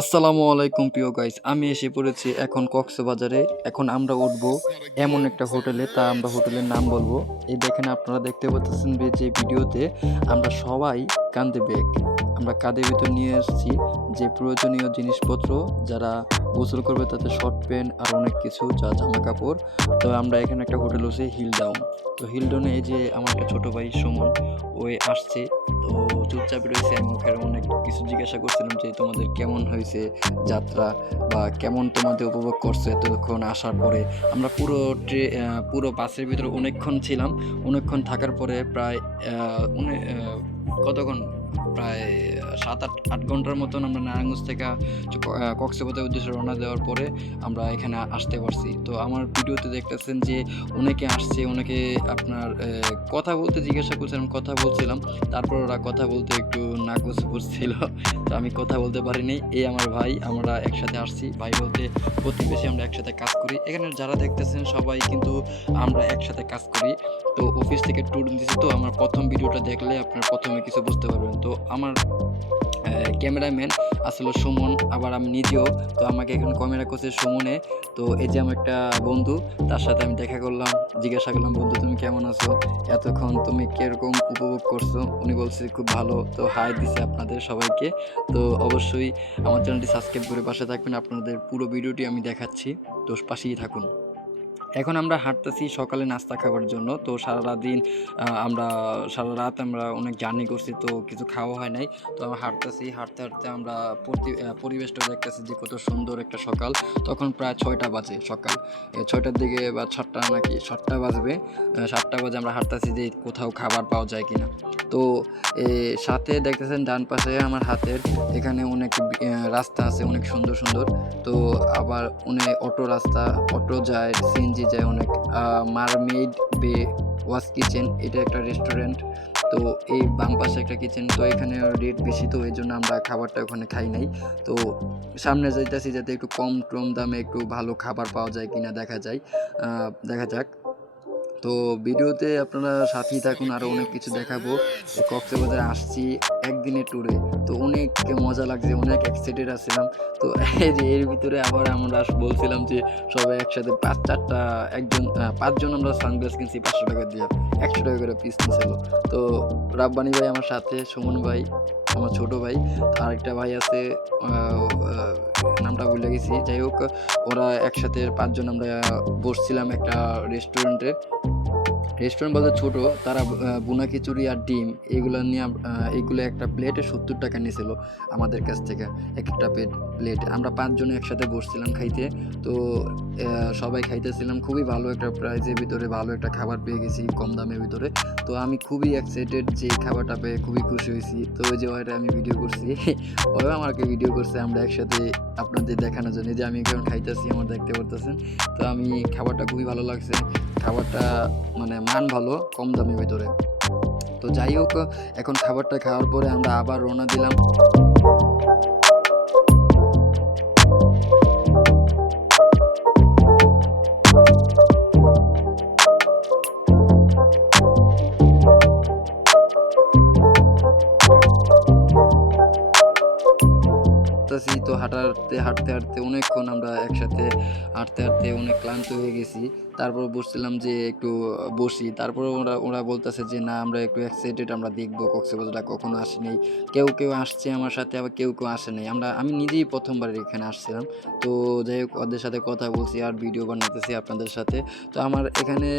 আসসালামু আলাইকুম প্রিয় গাইস, আমি এসে পড়েছি এখন কক্সবাজারে। এখন আমরা উঠবো এমন একটা হোটেলে, তা আমরা হোটেলের নাম বলবো। এই দেখেন, আপনারা দেখতে পাচ্ছেন যে ভিডিওতে আমরা সবাই কাঁধে ব্যাগ, আমরা কাঁধের ভিতর নিয়ে এসেছি যে প্রয়োজনীয় জিনিসপত্র, যারা গোসল করবে তাদের শর্ট প্যান্ট আর অনেক কিছু, যা জামা কাপড়। তো আমরা এখানে একটা হোটেল হচ্ছে হিল ডাউন। তো হিল ডাউনে এই যে আমার একটা ছোটো ভাই সুমন, ওই আসছে। তো চুপচাপ রয়েছে, আমি ওকে অনেক কিছু জিজ্ঞাসা করছিলাম যে তোমাদের কেমন হয়েছে যাত্রা, বা কেমন তোমাদের উপভোগ করছে এতক্ষণ আসার পরে। আমরা পুরো বাসের ভিতরে অনেকক্ষণ ছিলাম। অনেকক্ষণ থাকার পরে প্রায় কতক্ষণ, প্রায় 7-8 ঘন্টার মতন আমরা নারায়ণগঞ্জ থেকে কক্সবাজারের উদ্দেশ্যে রওনা দেওয়ার পরে আমরা এখানে আসতে পারছি। তো আমার ভিডিওতে দেখতেছেন যে অনেকে আসছে, অনেকে আপনার কথা বলতে জিজ্ঞাসা করছিলাম, কথা বলছিলাম। তারপর ওরা কথা বলতে একটু নাকচ করছিল, তো আমি কথা বলতে পারিনি। এই আমার ভাই, আমরা একসাথে আসছি। ভাই বলতে প্রতিবেশী, আমরা একসাথে কাজ করি। এখানে যারা দেখতেছেন সবাই কিন্তু আমরা একসাথে কাজ করি। তো অফিস থেকে ট্যুর দিয়েছি, তো আমার প্রথম ভিডিওটা দেখলে আপনার প্রথমে কিছু বুঝতে পারবেন। তো আমার ক্যামেরাম্যান আসলে সুমন, আবার আমি নিজেও। তো আমাকে এখন ক্যামেরা করছে সুমনে। তো এই যে আমার একটা বন্ধু, তার সাথে আমি দেখা করলাম, জিজ্ঞাসা করলাম, বন্ধু তুমি কেমন আছো, এতক্ষণ তুমি কিরকম উপভোগ করছো? উনি বলছে খুব ভালো। তো হাই দিছে আপনাদের সবাইকে। তো অবশ্যই আমার চ্যানেলটি সাবস্ক্রাইব করে পাশে থাকবেন, আপনাদের পুরো ভিডিওটি আমি দেখাচ্ছি, তো পাশেই থাকুন। এখন আমরা হাঁটতেছি সকালে নাস্তা খাবার জন্য। তো সারা রাত আমরা অনেক জার্নি করছি, তো কিছু খাওয়া হয় নাই। তো আমরা হাঁটতে হাঁটতে আমরা পরিবেশটা দেখতেছি যে কত সুন্দর একটা সকাল। তখন প্রায় 6টা বাজে সকাল, 6টার দিকে বা 7টা, নাকি 7টা বাজবে। 7টা বাজে আমরা হাঁটতেছি যে কোথাও খাবার পাওয়া যায় কিনা। তো সাথে দেখতেছেন ডান পাশে আমার হাতের এখানে অনেক রাস্তা আছে, অনেক সুন্দর সুন্দর। তো আবার অনেক অটো রাস্তা, অটো যায়, সিএনজি যায় অনেক। মারমেড বে ওয়াজ কিচেন, এটা একটা রেস্টুরেন্ট। তো এই বাম পাশে একটা কিচেন। তো এখানে রেট বেশি, তো এই জন্য আমরা খাবারটা ওখানে খাই নাই। তো সামনে যাইতেছি যাতে একটু কম দামে একটু ভালো খাবার পাওয়া যায় কিনা দেখা যাক। তো ভিডিওতে আপনারা সাথেই থাকুন, আরও অনেক কিছু দেখাবো। কক্সবাজারে আসছি একদিনের ট্যুরে, তো অনেক মজা লাগছে, অনেক এক্সাইটেড আছিলাম। তো এই যে এর ভিতরে আবার আমরা বলছিলাম যে সবাই একসাথে 5জন আমরা সানগ্লাস কিনছি 500 টাকা দিয়ে, 100 টাকা করে পিস নিছিল। তো রাব্বানি ভাই আমার সাথে, সুমন ভাই আমার ছোট ভাই, আরেকটা ভাই আছে, নামটা ভুলে গেছি। যাই হোক, ওরা একসাথে 5জন আমরা বসছিলাম একটা রেস্টুরেন্টে। রেস্টুরেন্ট বলতে ছোট, তারা ভুনা খিচুড়ি আর ডিম এইগুলো একটা প্লেটে 70 টাকা নিয়েছিল আমাদের কাছ থেকে। একটা প্লেট আমরা 5জনে একসাথে বসছিলাম খাইতে। তো সবাই খাইতেছিলাম, খুবই ভালো একটা প্রাইজের ভিতরে ভালো একটা খাবার পেয়ে গেছি কম দামের ভিতরে। তো আমি খুবই এক্সাইটেড যে খাবারটা পেয়ে খুবই খুশি হয়েছি। তো ওই যে ওইটা আমি ভিডিও করছি, ওই আমাকে ভিডিও করছে আমরা একসাথে আপনাদের দেখানোর জন্য যে আমি কেমন খাইতেছি, আমার দেখতে পারতেছেন। তো আমি খাবারটা খুবই ভালো লাগছে, খাবারটা মানে মান ভালো, কম দামের ভিতরে। তো যাই হোক, এখন খাবারটা খাওয়ার পরে আমরা আবার রওনা দিলাম। তো হাঁটতে অনেকক্ষণ আমরা একসাথে হাঁটতে অনেক ক্লান্ত হয়ে গেছি। তারপর বসছিলাম যে একটু বসি। তারপর ওরা বলতেছে যে না, আমরা একটু এক্সাইটেড, আমরা দেখবো কক্সবাজারটা, কখনো আসিনি। কেউ আসছে আমার সাথে, আবার কেউ আসে নাই। আমি নিজেই প্রথমবার এখানে আসছিলাম। তো যাই হোক, ওদের সাথে কথা বলছি আর ভিডিও বানাতেছি আপনাদের সাথে। তো আমার এখানে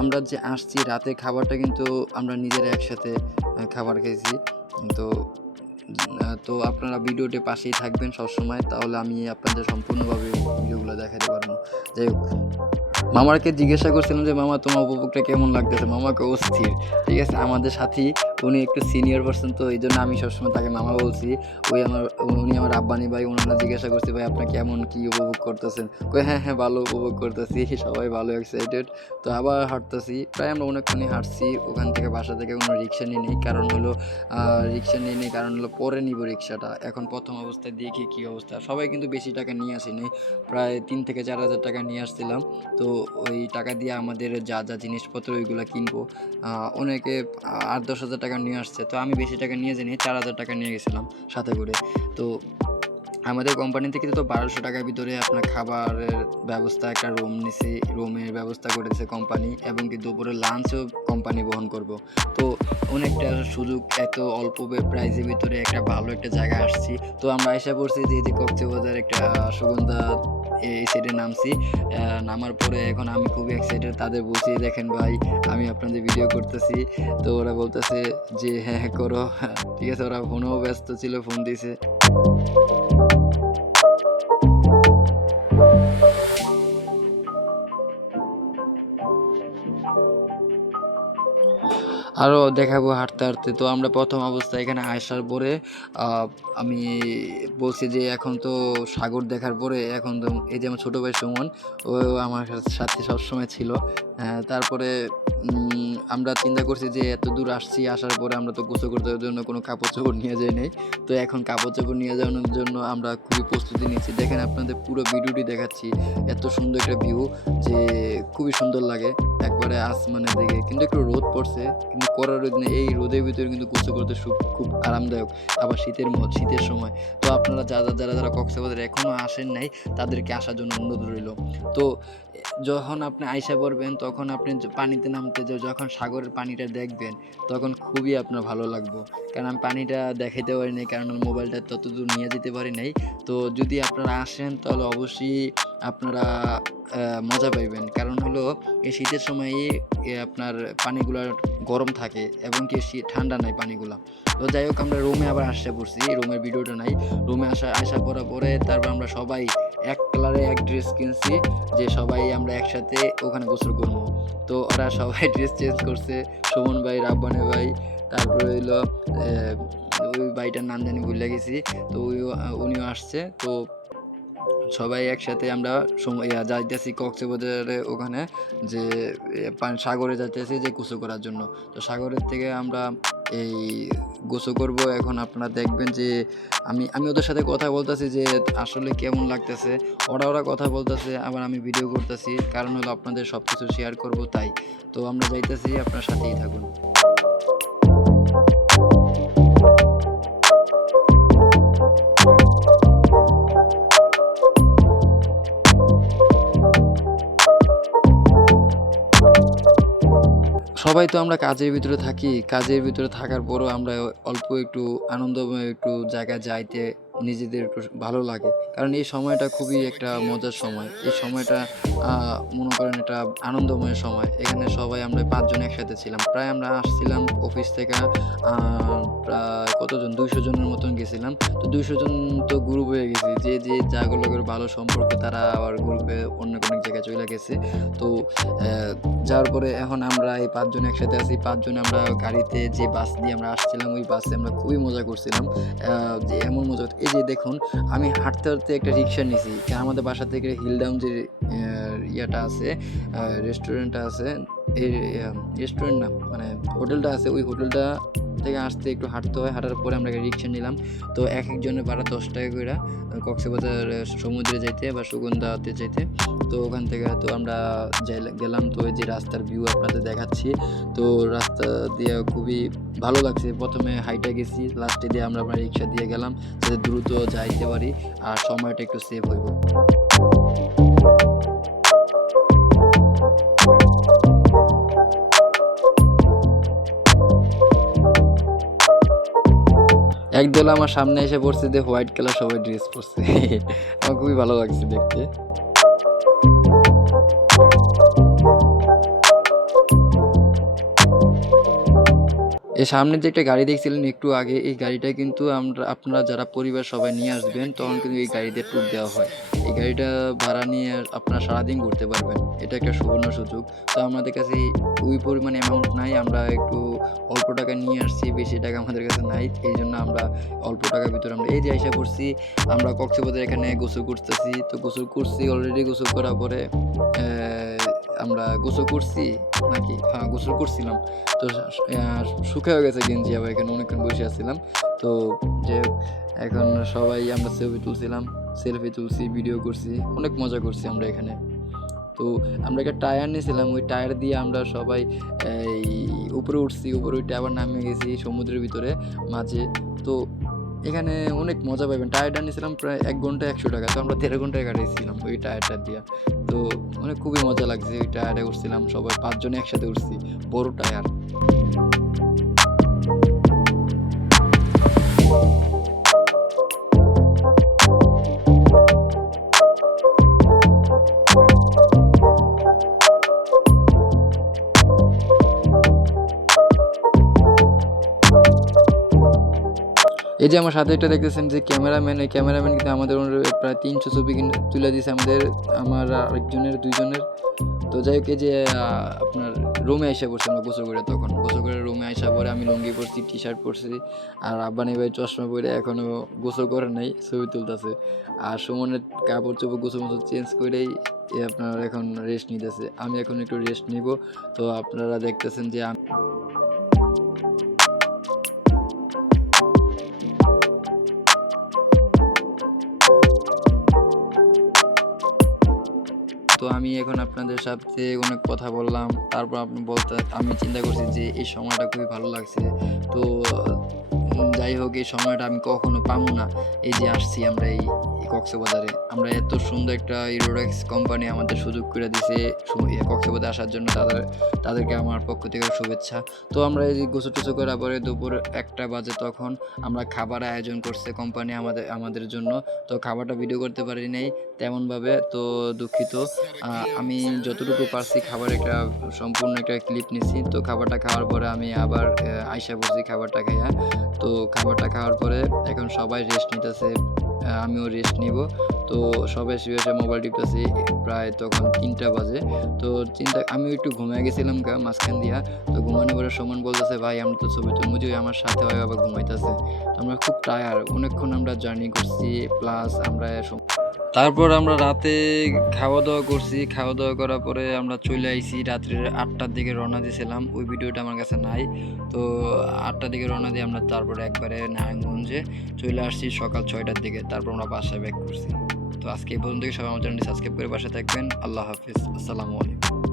আমরা যে আসছি রাতে খাবারটা কিন্তু আমরা নিজেরা একসাথে খাবার খেয়েছি। তো তো আপনারা ভিডিওটির পাশেই থাকবেন সবসময়, তাহলে আমি আপনাদের সম্পূর্ণভাবে ভিডিওগুলো দেখাতে পারবো। যাই হোক, মামাকে জিজ্ঞাসা করছিলাম যে মামা তোমার উপভোগটা কেমন লাগতেছে। মামাকে অস্থির, ঠিক আছে, আমাদের সাথী, উনি একটু সিনিয়র পার্সন, তো এই জন্য আমি সবসময় তাকে মামা বলছি। উনি আমার আব্বানি ভাই, ওনারা জিজ্ঞাসা করছি ভাই আপনার কেমন কি উপভোগ করতেছেন। হ্যাঁ ভালো উপভোগ করতেছি, সবাই ভালো এক্সাইটেড। তো আবার হাঁটতেছি, প্রায় আমরা অনেকক্ষণই হাঁটছি। ওখান থেকে বাসা থেকে কোনো রিক্সা নিয়ে নেই, কারণ হলো পরে নিব রিক্সাটা। এখন প্রথম অবস্থায় দেখি কী অবস্থা। সবাই কিন্তু বেশি টাকা নিয়ে আসিনি, প্রায় 3 থেকে 4 হাজার টাকা নিয়ে আসছিলাম। তো ওই টাকা দিয়ে আমাদের যা জিনিসপত্র ওইগুলো কিনবো। অনেকে 8-10 হাজার টাকা নিয়ে আসছে, তো আমি বেশি টাকা নিয়ে যাইনি, 4 হাজার টাকা নিয়ে গেছিলাম সাথে করে। তো আমাদের কোম্পানি থেকে তো 1200 টাকার ভিতরে আপনার খাবারের ব্যবস্থা, একটা রুম নিছি, রুমের ব্যবস্থা করেছে কোম্পানি, এবং কি দুপুরে লাঞ্চও কোম্পানি বহন করব। তো অনেকটা সুযোগ, এত অল্প প্রাইজের ভিতরে একটা ভালো একটা জায়গায় আসছি। তো আমরা আশা করছি যে কক্সবাজার একটা সুগন্ধা এই সাইডে নামছি। নামার পরে এখন আমি খুবই এক্সাইটেড, তাদের বলছি দেখেন ভাই আমি আপনাদের ভিডিও করতেছি। তো ওরা বলতেছে যে হ্যাঁ হ্যাঁ করো, ঠিক আছে। ওরা ফোনেও ব্যস্ত ছিল, ফোন দিয়েছে। আরও দেখাবো হাঁটতে হাঁটতে। তো আমরা প্রথম অবস্থায় এখানে আসার পরে আমি বলছি যে এখন তো সাগর দেখার পরে এখন তো এই যে আমার ছোটো ভাই সুমন, ও আমার সাথে সবসময় ছিল। তারপরে আমরা চিন্তা করছি যে এত দূর আসছি, আসার পরে আমরা তো গোসল করতে জন্য কোনো কাপড় চোপড় নিয়ে যাই নাই। তো এখন কাপড় চোপড় নিয়ে যাওয়ানোর জন্য আমরা খুবই প্রস্তুতি নিচ্ছি। দেখেন আপনাদের পুরো ভিডিওটি দেখাচ্ছি, এত সুন্দর একটা ভিউ যে খুবই সুন্দর লাগে একবারে আসমানের দিকে। কিন্তু একটু রোদ পড়ছে, কিন্তু কড়া রোদ নেই। এই রোদের ভিতরে কিন্তু গোসল করতে খুব আরামদায়ক, আবার শীতের সময়। তো আপনারা যারা কক্সবাজারে এখনও আসেন নাই, তাদেরকে আসার জন্য অনুরোধ রইল। তো যখন আপনি আইসা পড়বেন, তখন আপনি পানিতে নামতে যখন সাগরের পানিটা দেখবেন, তখন খুবই আপনার ভালো লাগবে। কারণ আমি পানিটা দেখাইতে পারি নাই, কারণ মোবাইলটা তত দূর নিয়ে যেতে পারি নাই। তো যদি আপনারা আসেন তাহলে অবশ্যই আপনারা মজা পাইবেন। কারণ হলো এই শীতের সময়ই আপনার পানিগুলো গরম থাকে, এবং কি ঠান্ডা নাই পানিগুলো। তো যাই হোক, আমরা রুমে আবার আসতে পড়ছি, রুমের ভিডিওটা নাই। রুমে আসা পড়ার পরে তারপর আমরা সবাই এক কালারে এক ড্রেস কিনছি, যে সবাই আমরা একসাথে ওখানে গোসল করবো। তো ওরা সবাই ড্রেস চেঞ্জ করছে, সুমন ভাই, রাব্বানি ভাই, তারপরে হইলো ওই ভাইটার নাম জানি ভুলে গেছি। তো উনিও আসছে। তো সবাই একসাথে আমরা যাইতেছি কক্সবাজারে, ওখানে যে সাগরে যাইতেছি যে গোসল করার জন্য। তো সাগরের থেকে আমরা এই গোসল করব। এখন আপনারা দেখবেন যে আমি ওদের সাথে কথা বলতেছি যে আসলে কেমন লাগতেছে। ওরা কথা বলতেছে, আবার আমি ভিডিও করতেছি, কারণ হলো আপনাদের সব কিছু শেয়ার করব তাই। তো আমরা যাইতেছি, আপনার সাথেই থাকুন। সবাই তো আমরা কাজের ভিতরে থাকি, কাজের ভিতরে থাকার পরও আমরা অল্প একটু আনন্দময় একটু জায়গায় যাইতে নিজেদের একটু ভালো লাগে। কারণ এই সময়টা খুবই একটা মজার সময়। এই সময়টা মনে করেন এটা আনন্দময় সময়। এখানে সবাই আমরা 5 জন একসাথে ছিলাম। প্রায় আমরা আসছিলাম অফিস থেকে প্রায় কতজন, 200 জনের মতন গেছিলাম। তো 200 জন তো গ্রুপ হয়ে গেছি, যে যাগুলোর ভালো সম্পর্ক তারা আবার গ্রুপে অন্য কোনো জায়গায় চলে গেছে। তো যাওয়ার পরে এখন আমরা এই 5 জন একসাথে আছি। 5 জন আমরা গাড়িতে, যে বাস দিয়ে আমরা আসছিলাম, ওই বাসে আমরা খুবই মজা করছিলাম। যে এমন মজা, এই যে দেখুন আমি হাঁটতে হাঁটতে একটা রিক্সা নিয়েছি। আমাদের বাসা থেকে হিলডাউন যে ইয়াটা আছে, রেস্টুরেন্টটা আছে, এই রেস্টুরেন্ট না মানে হোটেলটা আছে, ওই হোটেলটা থেকে আসতে একটু হাঁটতে হয়। হাঁটার পরে আমরা রিক্সা নিলাম। তো এক একজনের ভাড়া 10 টাকা করে, কক্সবাজার সমুদ্রে যাইতে বা সুগন্ধাতে যাইতে। তো ওখান থেকে তো আমরা গেলাম। তো এই যে রাস্তার ভিউ আপনাদের দেখাচ্ছি। তো রাস্তা দিয়ে খুবই ভালো লাগছে। প্রথমে হাইটা গেছি, লাস্টে দিয়ে আমরা রিক্সা দিয়ে গেলাম, যাতে দ্রুত যাইতে পারি আর সময়টা একটু সেভ হইব। একদল আমার সামনে এসে পড়ছে, যে হোয়াইট কালার সবাই ড্রেস পরছে। আমার খুবই ভালো লাগছে দেখতে। এই সামনে যে একটা গাড়ি দেখছিলেন একটু আগে, এই গাড়িটা কিন্তু আপনারা যারা পরিবার সবাই নিয়ে আসবেন, তখন কিন্তু এই গাড়িতে ট্যুর দেওয়া হয়। এই গাড়িটা ভাড়া নিয়ে আপনারা সারাদিন ঘুরতে পারবেন। এটা একটা সুবর্ণ সুযোগ। তো আমাদের কাছে ওই পরিমাণ অ্যামাউন্ট নাই, আমরা একটু অল্প টাকা নিয়ে আসছি, বেশি টাকা আমাদের কাছে নাই। এই জন্য আমরা অল্প টাকার ভিতরে আমরা এই যে আইসা পড়ছি। আমরা কক্সবাজার এখানে গোসল করতেছি। তো গোসল করছি অলরেডি। গোসল করার পরে আমরা গোসল করছি নাকি, হ্যাঁ গোসল করছিলাম। তো শুকিয়ে গেছে গেঞ্জি, আবার এখানে অনেকক্ষণ বসে আসছিলাম। তো যে এখন সবাই আমরা সেলফি তুলছি, ভিডিও করছি, অনেক মজা করছি আমরা এখানে। তো আমরা একটা টায়ার নিয়েছিলাম, ওই টায়ার দিয়ে আমরা সবাই এই উপরে উঠছি, উপরে উঠে আবার নামিয়ে গেছি সমুদ্রের ভিতরে মাঝে। তো এখানে অনেক মজা পাবেন। টায়ারটা নিয়েছিলাম প্রায় 1 ঘন্টা 100 টাকা, তো আমরা 1.5 ঘন্টায় কাটাইছিলাম ওই টায়ারটা দিয়া। তো অনেক খুবই মজা লাগছে, ওই টায়ারে উঠছিলাম, সবাই 5 জনে একসাথে উঠছি, বড় টায়ার। এই যে আমার সাথে এটা দেখতেছেন যে ক্যামেরাম্যান, এই ক্যামেরাম্যান কিন্তু আমাদের প্রায় 300 ছবি তুলে দিয়েছে আমার আরেকজনের, 2 জনের। তো যাই হোক, এই যে আপনার রুমে আইসা পড়ছি আমরা গোসল করে, তখন গোসল করে রুমে আইসা পরে আমি লুঙ্গি পরছি, টি শার্ট পরছি, আর আব্বানি ভাই চশমা পরে এখনও গোসল করে নাই, ছবি তুলতেছে। আর সুমনের কাপড় চোপড় গোসল মোসল চেঞ্জ করেই আপনার এখন রেস্ট নিতেছে। আমি এখন একটু রেস্ট নিব। তো আপনারা দেখতেছেন যে আমি এখন আপনাদের সাথে অনেক কথা বললাম, তারপর আমি চিন্তা করছি যে এই সময়টা খুবই ভালো লাগছে। তো যাই হোক, এই সময়টা আমি কখনো পাবো না। এই যে আসছি আমরা এই কক্সবাজারে, আমরা এত সুন্দর একটা ইউরোডেক্স কোম্পানি আমাদের সুযোগ করে দিছে কক্সবাজারে আসার জন্য, তাদেরকে আমার পক্ষ থেকে শুভেচ্ছা। তো আমরা এই গোসল টোসল করার পরে দুপুর 1টা বাজে, তখন আমরা খাবার আয়োজন করছে কোম্পানি আমাদের জন্য। তো খাবারটা ভিডিও করতে পারি নাই তেমনভাবে, তো দুঃখিত। আমি যতটুকু পারছি খাবার একটা সম্পূর্ণ একটা ক্লিপ নিছি। তো খাবারটা খাওয়ার পরে আমি আবার আইসা বসছি খাবারটা খাইয়া। তো খাবারটা খাওয়ার পরে এখন সবাই রেস্ট নিতেছে, আমিও রেস্ট নিব। তো সবাই শুয়ে মোবাইল টিপতেছি, প্রায় তখন 3টা বাজে। তো আমিও একটু ঘুমিয়ে গেছিলাম মাঝখান দিয়া। তো ঘুমানোর পরে সুমন বলতেছে, ভাই আমরা তো ছবি তুলবো, যে আমার সাথে হয় আবার ঘুমাইতেছে। তো আমরা খুব টায়ার্ড, অনেকক্ষণ আমরা জার্নি করছি, প্লাস তারপর আমরা রাতে খাওয়া দাওয়া করছি। খাওয়া দাওয়া করার পরে আমরা চলে আইছি, রাত্রের 8টার দিকে রওনা দিয়েছিলাম। ওই ভিডিওটা আমার কাছে নাই। তো 8টার দিকে রওনা দিয়ে আমরা তারপরে একবারে নারায়ণগঞ্জে চলে আসছি সকাল 6টার দিকে। তারপর আমরা বাসায় ব্যাক করছি। তো আজকে এই পর্যন্ত, সবাই আমার চ্যানেলটি সাবস্ক্রাইব করে পাশে থাকবেন। আল্লাহ হাফিজ, আসসালামু আলাইকুম।